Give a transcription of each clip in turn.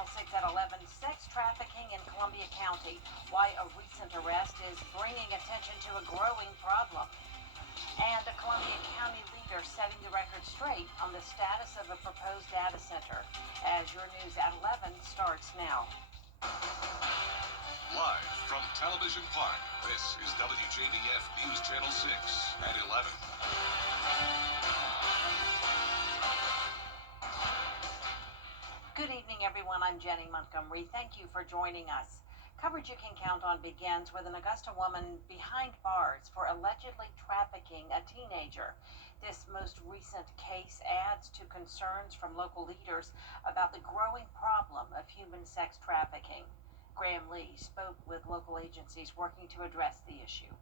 Channel 6 at 11, sex trafficking in Columbia County. Why a recent arrest is bringing attention to a growing problem. And a Columbia County leader setting the record straight on the status of a proposed data center. As your news at 11 starts now. Live from Television Park, this is WJBF News Channel 6 at 11. Good evening, everyone. I'm Jenny Montgomery. Thank you for joining us. Coverage you can count on begins with an Augusta woman behind bars for allegedly trafficking a teenager. This most recent case adds to concerns from local leaders about the growing problem of human sex trafficking. Graham Lee spoke with local agencies working to address the issue.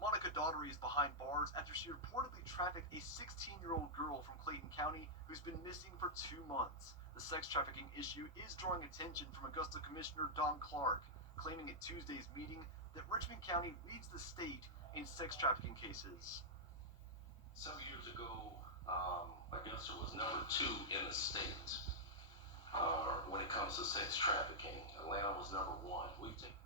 Monica Daugherty is behind bars after she reportedly trafficked a 16-year-old girl from Clayton County who's been missing for 2 months. The sex trafficking issue is drawing attention from Augusta Commissioner Don Clark, claiming at Tuesday's meeting that Richmond County leads the state in sex trafficking cases. Some years ago, Augusta was number 2 in the state when it comes to sex trafficking. Atlanta was number 1.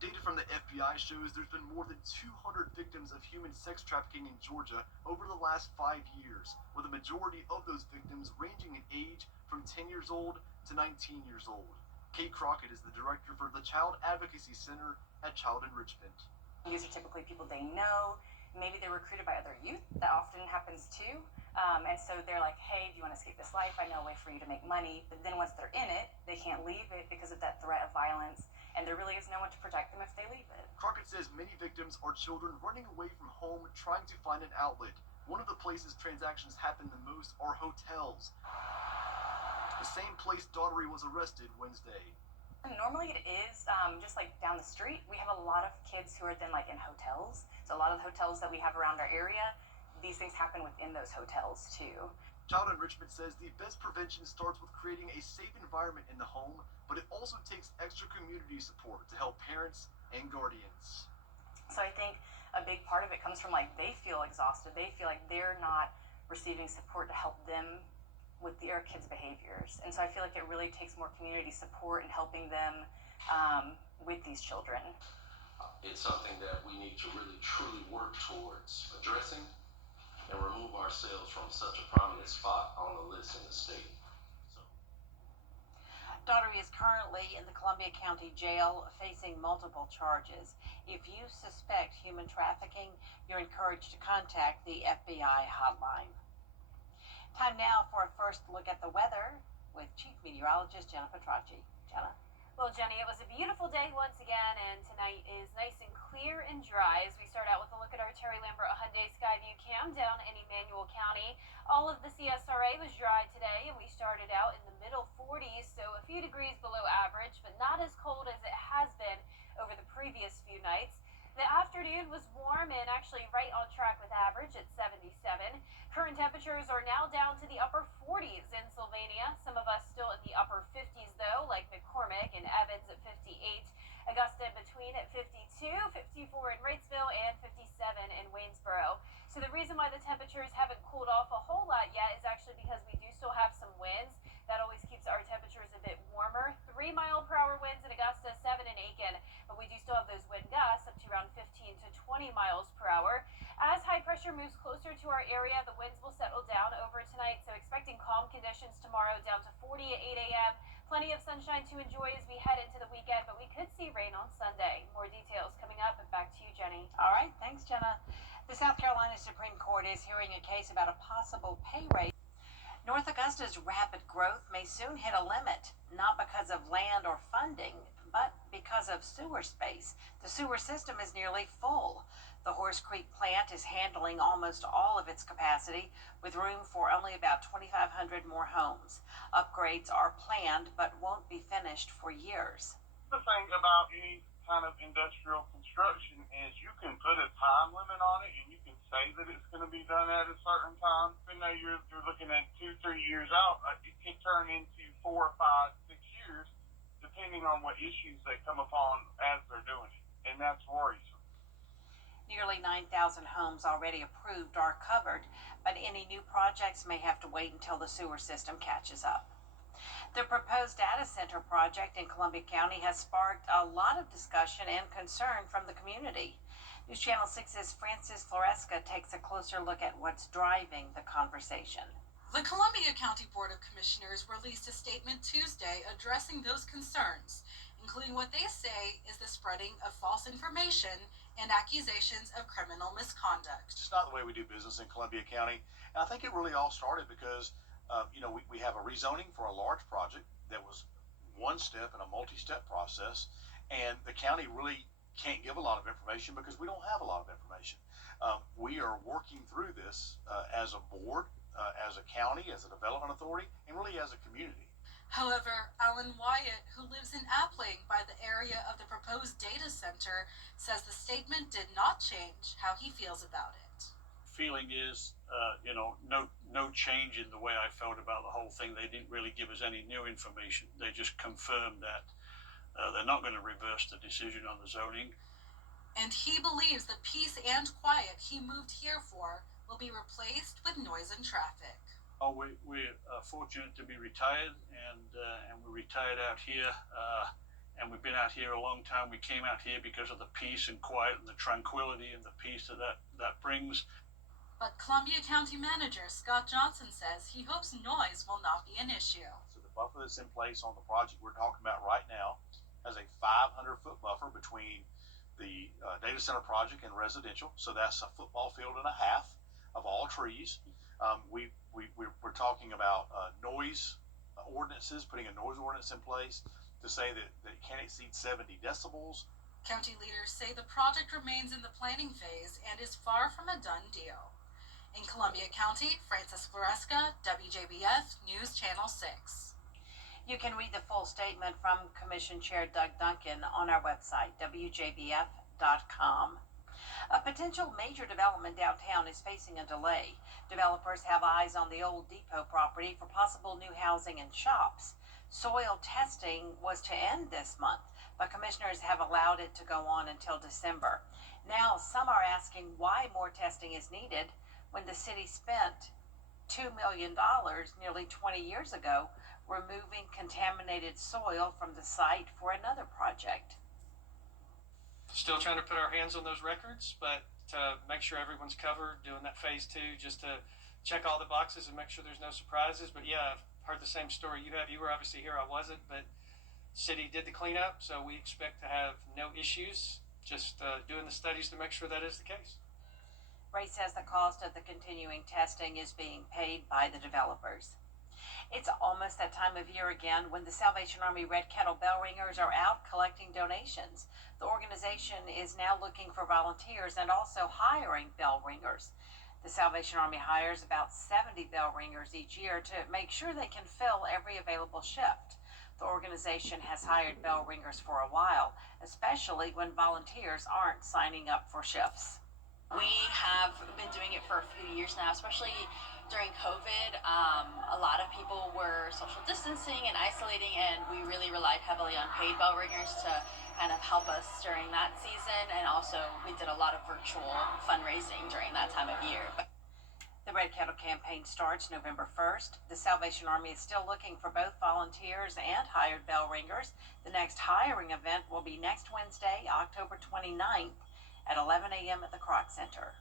Data from the FBI shows there's been more than 200 victims of human sex trafficking in Georgia over the last 5 years, with a majority of those victims ranging in age from 10 years old to 19 years old. Kate Crockett is the director for the Child Advocacy Center at Child Enrichment. These are typically people they know. Maybe they're recruited by other youth. That often happens too. And so they're like, hey, do you want to escape this life? I know a way for you to make money. But then once they're in it, they can't leave it because of that threat of violence. And there really is no one to protect them if they leave it. Crockett says many victims are children running away from home, trying to find an outlet. One of the places transactions happen the most are hotels. The same place Daugherty was arrested Wednesday. Normally it is just like down the street. We have a lot of kids who are then like in hotels. So a lot of the hotels that we have around our area, these things happen within those hotels too. Child Enrichment says the best prevention starts with creating a safe environment in the home, but it also takes extra community support to help parents and guardians. So I think a big part of it comes from like they feel exhausted. They feel like they're not receiving support to help them with their kids' behaviors. And so I feel like it really takes more community support and helping them with these children. It's something that we need to really truly work towards addressing and remove ourselves from such a prominent spot on the list in the state. Daugherty is currently in the Columbia County Jail facing multiple charges. If you suspect human trafficking, you're encouraged to contact the FBI hotline. Time now for a first look at the weather with Chief Meteorologist Jenna Petracci. Jenna? Well, Jenny, it was a beautiful day once again, and tonight is nice and clear and dry as we start out with a look at our Terry Lambert Hyundai Skyview cam down in Emmanuel County. All of the CSRA was dry today, and we started out in the middle 40s, so a few degrees below average, but not as cold as it has been over the previous few nights. The afternoon was warm and actually right on track with average at 77. Current temperatures are now down to the upper 40s in Sylvania. Some of us still in the upper 50s though, like McCormick and Evans at 58. Augusta in between at 52, 54 in Wrightsville, and 57 in Waynesboro. So the reason why the temperatures haven't cooled off a whole lot yet is actually because we do still have some winds. That always keeps our temperatures a bit warmer. 3-mile-per-hour winds in Augusta, 7 in Aiken, but we do still have those wind gusts up to around 15 to 20 miles per hour. As high pressure moves closer to our area, the winds will settle down over tonight, so expecting calm conditions tomorrow down to 40 at 8 a.m. Plenty of sunshine to enjoy as we head into the weekend, but we could see rain on Sunday. More details coming up, and back to you, Jenny. All right, thanks, Jenna. The South Carolina Supreme Court is hearing a case about a possible pay raise. North Augusta's rapid growth may soon hit a limit, not because of land or funding, but because of sewer space. The sewer system is nearly full. The Horse Creek plant is handling almost all of its capacity, with room for only about 2,500 more homes. Upgrades are planned, but won't be finished for years. The thing about any kind of industrial construction is you can put a time limit on it, and you can say that it's going to be done at a certain time. Even though you're looking at 2-3 years out, it can turn into 4, 5, 6 years, depending on what issues they come upon as they're doing it, and that's worrisome. Nearly 9,000 homes already approved are covered, but any new projects may have to wait until the sewer system catches up. The proposed data center project in Columbia County has sparked a lot of discussion and concern from the community. News Channel 6's Francis Floresca takes a closer look at what's driving the conversation. The Columbia County Board of Commissioners released a statement Tuesday addressing those concerns, including what they say is the spreading of false information and accusations of criminal misconduct. It's not the way we do business in Columbia County. And I think it really all started because, we have a rezoning for a large project that was one step in a multi-step process, and the county really can't give a lot of information because we don't have a lot of information. We are working through this as a board, as a county, as a development authority, and really as a community. However, Alan Wyatt, who lives in Appling by the area of the proposed data center, says the statement did not change how he feels about it. Feeling is, no change in the way I felt about the whole thing. They didn't really give us any new information. They just confirmed that they're not going to reverse the decision on the zoning. And he believes the peace and quiet he moved here for will be replaced with noise and traffic. Oh, we're fortunate to be retired, and we're retired out here, and we've been out here a long time. We came out here because of the peace and quiet and the tranquility and the peace that brings. But Columbia County Manager Scott Johnson says he hopes noise will not be an issue. So the buffer that's in place on the project we're talking about right now has a 500-foot buffer between the data center project and residential. So that's a football field and a half of all trees. We're talking about noise ordinances, putting a noise ordinance in place to say that it can't exceed 70 decibels. County leaders say the project remains in the planning phase and is far from a done deal. In Columbia County, Francis Floresca, WJBF News Channel 6. You can read the full statement from Commission Chair Doug Duncan on our website, wjbf.com. A potential major development downtown is facing a delay. Developers have eyes on the old depot property for possible new housing and shops. Soil testing was to end this month, but commissioners have allowed it to go on until December. Now, some are asking why more testing is needed when the city spent $2 million nearly 20 years ago removing contaminated soil from the site for another project. Still trying to put our hands on those records, but to make sure everyone's covered, doing that phase 2, just to check all the boxes and make sure there's no surprises. But yeah, I've heard the same story you have. You were obviously here, I wasn't, but city did the cleanup, so we expect to have no issues, just doing the studies to make sure that is the case. Ray says the cost of the continuing testing is being paid by the developers. It's almost that time of year again when the Salvation Army Red Kettle Bell Ringers are out collecting donations. The organization is now looking for volunteers and also hiring bell ringers. The Salvation Army hires about 70 bell ringers each year to make sure they can fill every available shift. The organization has hired bell ringers for a while, especially when volunteers aren't signing up for shifts. We have been doing it for a few years now, especially during COVID. A lot of people were social distancing and isolating, and we really relied heavily on paid bell ringers to kind of help us during that season. And also, we did a lot of virtual fundraising during that time of year. The Red Kettle campaign starts November 1st. The Salvation Army is still looking for both volunteers and hired bell ringers. The next hiring event will be next Wednesday, October 29th at 11 a.m. at the Kroc Center.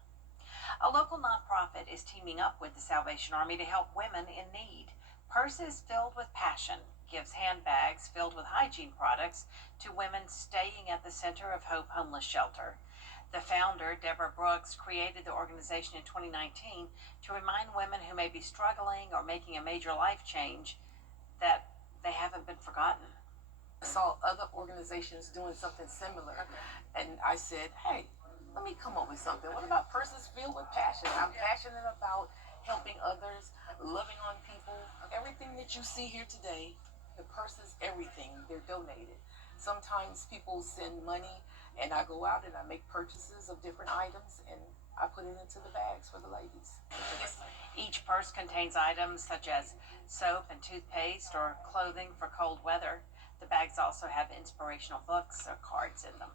A local nonprofit is teaming up with the Salvation Army to help women in need. Purses Filled with Passion gives handbags filled with hygiene products to women staying at the Center of Hope Homeless Shelter. The founder, Deborah Brooks, created the organization in 2019 to remind women who may be struggling or making a major life change that they haven't been forgotten. I saw other organizations doing something similar, and I said, hey, let me come up with something. What about Purses Filled with Passion? I'm passionate about helping others, loving on people. Everything that you see here today, the purses, everything, they're donated. Sometimes people send money, and I go out and I make purchases of different items, and I put it into the bags for the ladies. Each purse contains items such as soap and toothpaste or clothing for cold weather. The bags also have inspirational books or cards in them.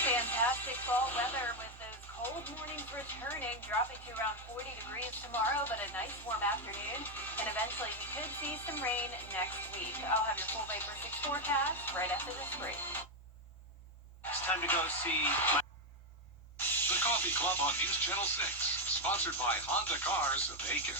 Fantastic fall weather with those cold mornings returning, dropping to around 40 degrees tomorrow, but a nice warm afternoon. And eventually we could see some rain next week. I'll have your full Vapor 6 forecast right after this break. It's time to go see The Coffee Club on News Channel 6, sponsored by Honda Cars of Aiken.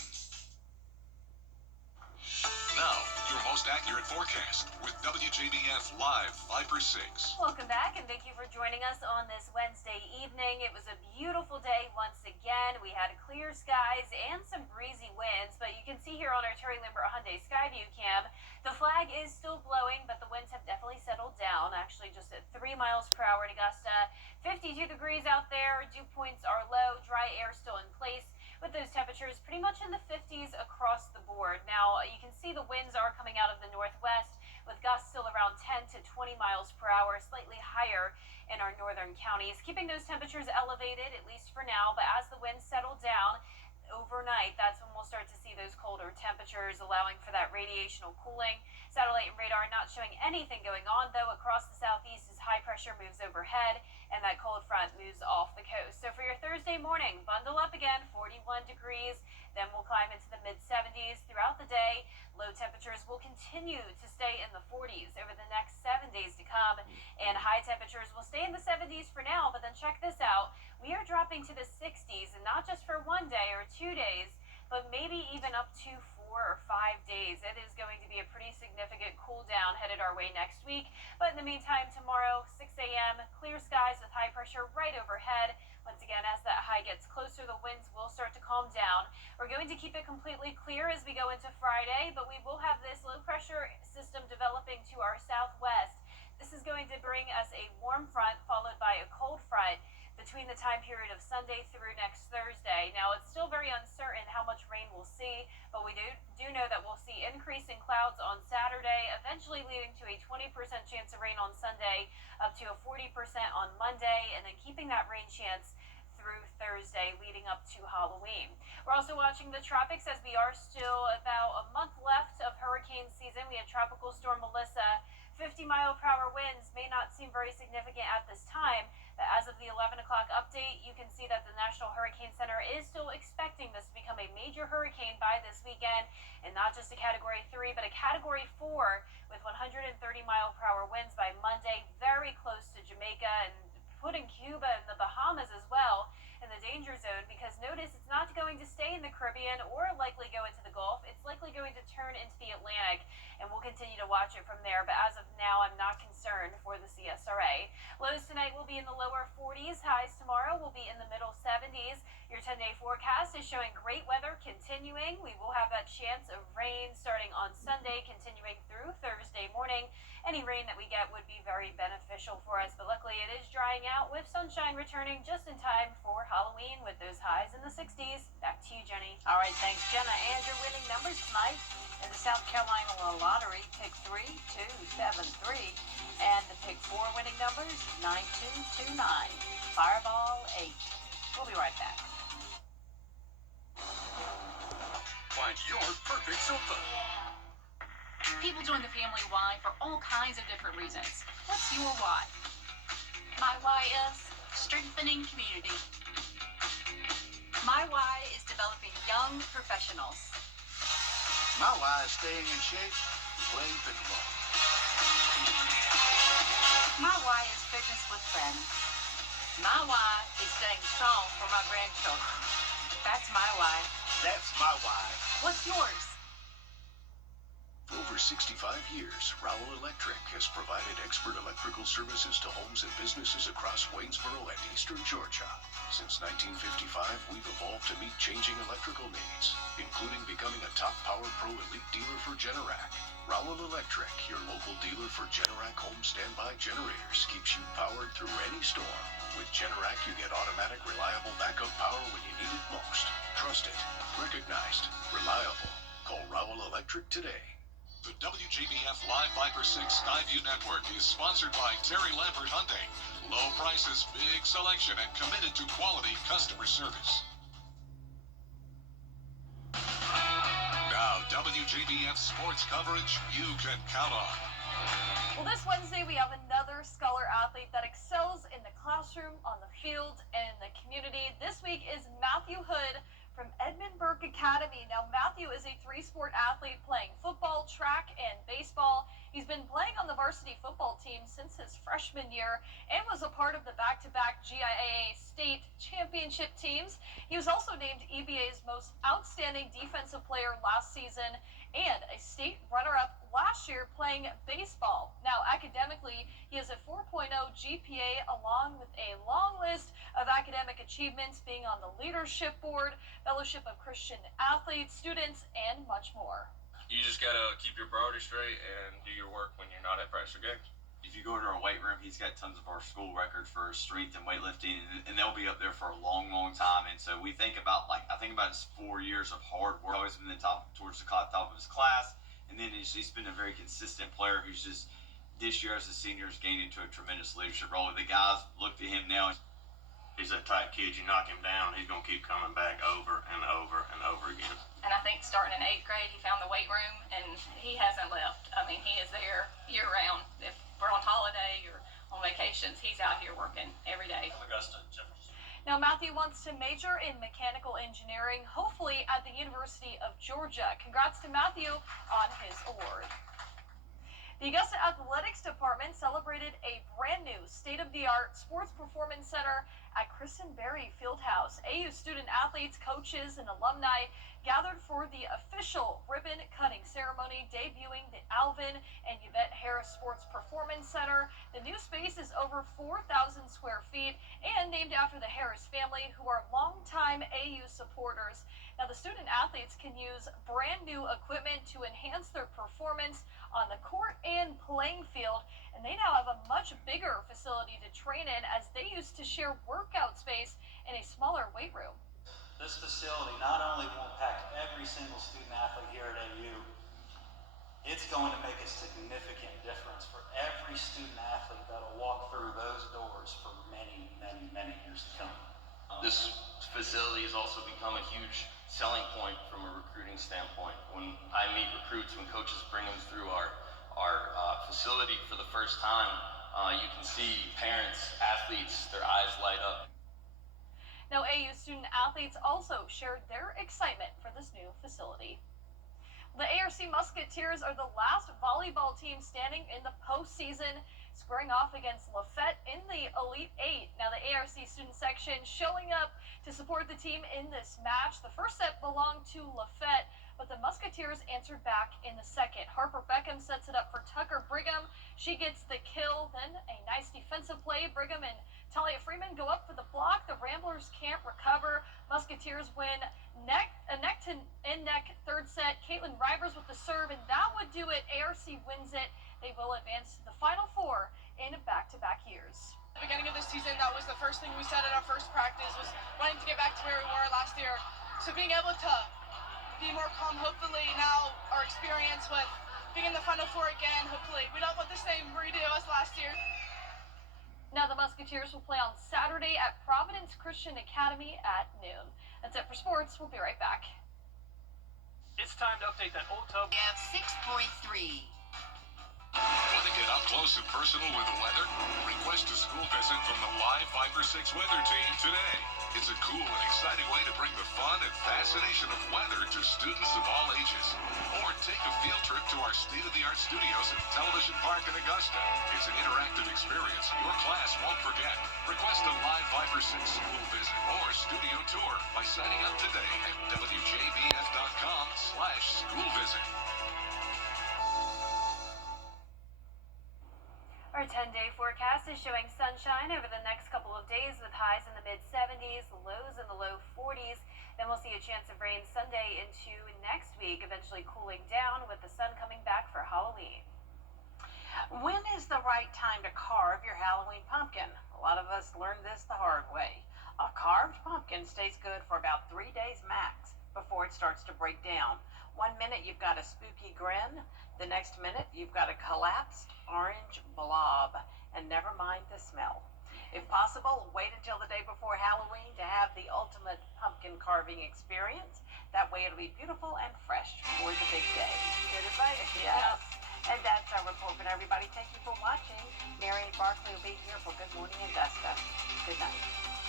Now, your most accurate forecast with WJBF Live Viper 6. Welcome back, and thank you for joining us on this Wednesday evening. It was a beautiful day once again. We had clear skies and some breezy winds, but you can see here on our Terry Lambert Hyundai Skyview cam, the flag is still blowing, but the winds have definitely settled down, actually just at 3 miles per hour in Augusta. 52 degrees out there, dew points are low, dry air still in place, with those temperatures pretty much in the 50s across the board. Now, you can see the winds are coming out of the northwest, with gusts still around 10 to 20 miles per hour, slightly higher in our northern counties, keeping those temperatures elevated, at least for now. But as the winds settle down overnight, that's when we'll start to see those colder temperatures, allowing for that radiational cooling. Satellite and radar not showing anything going on, though, across the southeast as high pressure moves overhead and that cold front moves off the coast. So for your Thursday morning, bundle up again, 41 degrees. Then we'll climb into the mid-70s throughout the day. Low temperatures will continue to stay in the 40s over the next 7 days to come. And high temperatures will stay in the 70s for now, but then check this out. We are dropping to the 60s, and not just for 1 day or 2 days, but maybe even up to 4 or 5 days. It is going to be a pretty significant cool down headed our way next week. But in the meantime, tomorrow, 6 a.m., clear skies with high pressure right overhead. Once again, as that high gets closer, the winds will start to calm down. We're going to keep it completely clear as we go into Friday, but we will have this low pressure system developing to our southwest. This is going to bring us a warm front followed by a cold front between the time period of Sunday through next Thursday. Now, it's still very uncertain how much rain we'll see, but we do know that we'll see increasing clouds on Saturday, eventually leading to a 20% chance of rain on Sunday, up to a 40% on Monday, and then keeping that rain chance through Thursday leading up to Halloween. We're also watching the tropics as we are still about a month left of hurricane season. We had Tropical Storm Melissa. 50-mile-per-hour winds may not seem very significant at this time, but as of the 11 o'clock update, you can see that the National Hurricane Center is still expecting this to become a major hurricane by this weekend, and not just a Category 3, but a Category 4 with 130-mile-per-hour winds by Monday, very close to Jamaica and putting Cuba and the Bahamas as well in the danger zone, because notice it's not going to stay in the Caribbean or likely go into the Gulf. It's likely going to turn into the Atlantic, and we'll continue to watch it from there. But as of now, I'm not concerned for the CSRA. Lows tonight will be in the lower 40s. Highs tomorrow will be in the middle 70s. Your 10-day forecast is showing great weather continuing. We will have that chance of rain starting on Sunday, continuing through Thursday morning. Any rain that we get would be very beneficial for us, but luckily it is drying out with sunshine returning just in time for Halloween with those highs in the 60s. Back to you, Jenny. All right, thanks, Jenna. And your winning numbers tonight in the South Carolina Lottery, pick 3, 2, 7, 3. And the pick 4 winning numbers, 9, 2, 2, 9. Fireball 8. We'll be right back. Find your perfect sofa. People join the family Y for all kinds of different reasons. What's your why? My why is strengthening community. My why is developing young professionals. My why is staying in shape and playing pickleball. My why is fitness with friends. My why is staying strong for my grandchildren. That's my why. That's my why. What's yours? For over 65 years, Rowell Electric has provided expert electrical services to homes and businesses across Waynesboro and eastern Georgia. Since 1955, we've evolved to meet changing electrical needs, including becoming a top Power Pro Elite dealer for Generac. Rowell Electric, your local dealer for Generac home standby generators, keeps you powered through any storm. With Generac, you get automatic, reliable backup power when you need it most. Trusted, recognized, reliable. Call Rowell Electric today. The WJBF Live Viper 6 Skyview Network is sponsored by Terry Lambert Hyundai. Low prices, big selection, and committed to quality customer service. Now, WJBF sports coverage you can count on. Well, this Wednesday we have another Scholar athlete that excels in the classroom, on the field, and in the community. This week is Matthew Hood from Edmundburg Academy. Now, Matthew is a three-sport athlete playing football, track, and baseball. He's been playing on the varsity football team since his freshman year and was a part of the back-to-back GIAA state championship teams. He was also named EBA's most outstanding defensive player last season and a state runner-up last year playing baseball. Now, academically, he has a 4.0 GPA along with a long list of academic achievements, being on the leadership board, Fellowship of Christian Athletes, students, and much more. You just gotta keep your priorities straight and do your work when you're not at practice or games. If you go to our weight room, he's got tons of our school records for strength and weightlifting, and they'll be up there for a long, long time. And so we think about, I think about his 4 years of hard work. Always been towards the top of his class, and then he's been a very consistent player who's just, this year as a senior, has gained into a tremendous leadership role. The guys look to him now. He's that type kid, you knock him down, he's gonna keep coming back over and over and over again. And I think starting in 8th grade, he found the weight room, and he hasn't left. I mean, he is there year-round. If we're on holiday or on vacations, he's out here working every day. Augusta, Jefferson. Now, Matthew wants to major in mechanical engineering, hopefully at the University of Georgia. Congrats to Matthew on his award. The Augusta Athletics Department celebrated a brand new state-of-the-art sports performance center at Kristen Berry Fieldhouse. AU student athletes, coaches, and alumni gathered for the official ribbon-cutting ceremony debuting the Alvin and Yvette Harris Sports Performance Center. The new space is over 4,000 square feet and named after the Harris family, who are longtime AU supporters. Now, the student athletes can use brand new equipment to enhance their performance on the court and playing field, and they now have a much bigger facility to train in, as they used to share workout space in a smaller weight room. This facility not only will impact every single student athlete here at AU, it's going to make a significant difference for every student athlete that will walk through those doors for many, many, many years to come. This facility has also become a huge selling point from a recruiting standpoint. When I meet recruits, when coaches bring them through our facility for the first time, you can see parents, athletes, their eyes light up. Now, AU student athletes also shared their excitement for this new facility. The ARC Musketeers are the last volleyball team standing in the postseason, squaring off against Lafayette in the Elite Eight. Now, the ARC student section showing up to support the team in this match. The first set belonged to Lafayette, but the Musketeers answered back in the second. Harper Beckham sets it up for Tucker Brigham. She gets the kill, then a nice defensive play. Brigham and Talia Freeman go up for the block. The Ramblers can't recover. Musketeers win neck third set. Caitlin Rivers with the serve, and that would do it. ARC wins it. They will advance to the Final Four in back-to-back years. At the beginning of the season, that was the first thing we said at our first practice, was wanting to get back to where we were last year. So being able to be more calm, hopefully now our experience with being in the Final Four again, hopefully we don't want the same redo as last year. Now the Musketeers will play on Saturday at Providence Christian Academy at noon. That's it for sports. We'll be right back. It's time to update that old tub. We have 6.3. Want to get up close and personal with the weather? Request a school visit from the Live Viper 6 weather team today. It's a cool and exciting way to bring the fun and fascination of weather to students of all ages. Or take a field trip to our state-of-the-art studios at Television Park in Augusta. It's an interactive experience your class won't forget. Request a Live Viper 6 school visit or studio tour by signing up today at wjbf.com/schoolvisit. Our 10-day forecast is showing sunshine over the next couple of days with highs in the mid-70s, lows in the low 40s. Then we'll see a chance of rain Sunday into next week, eventually cooling down with the sun coming back for Halloween. When is the right time to carve your Halloween pumpkin? A lot of us learned this the hard way. A carved pumpkin stays good for about 3 days max before it starts to break down. 1 minute you've got a spooky grin, the next minute you've got a collapsed orange blob, and never mind the smell. If possible, wait until the day before Halloween to have the ultimate pumpkin carving experience. That way it'll be beautiful and fresh for the big day. Good advice. Yes. And that's our report. And everybody, thank you for watching. Mary Barkley will be here for Good Morning Augusta. Good night.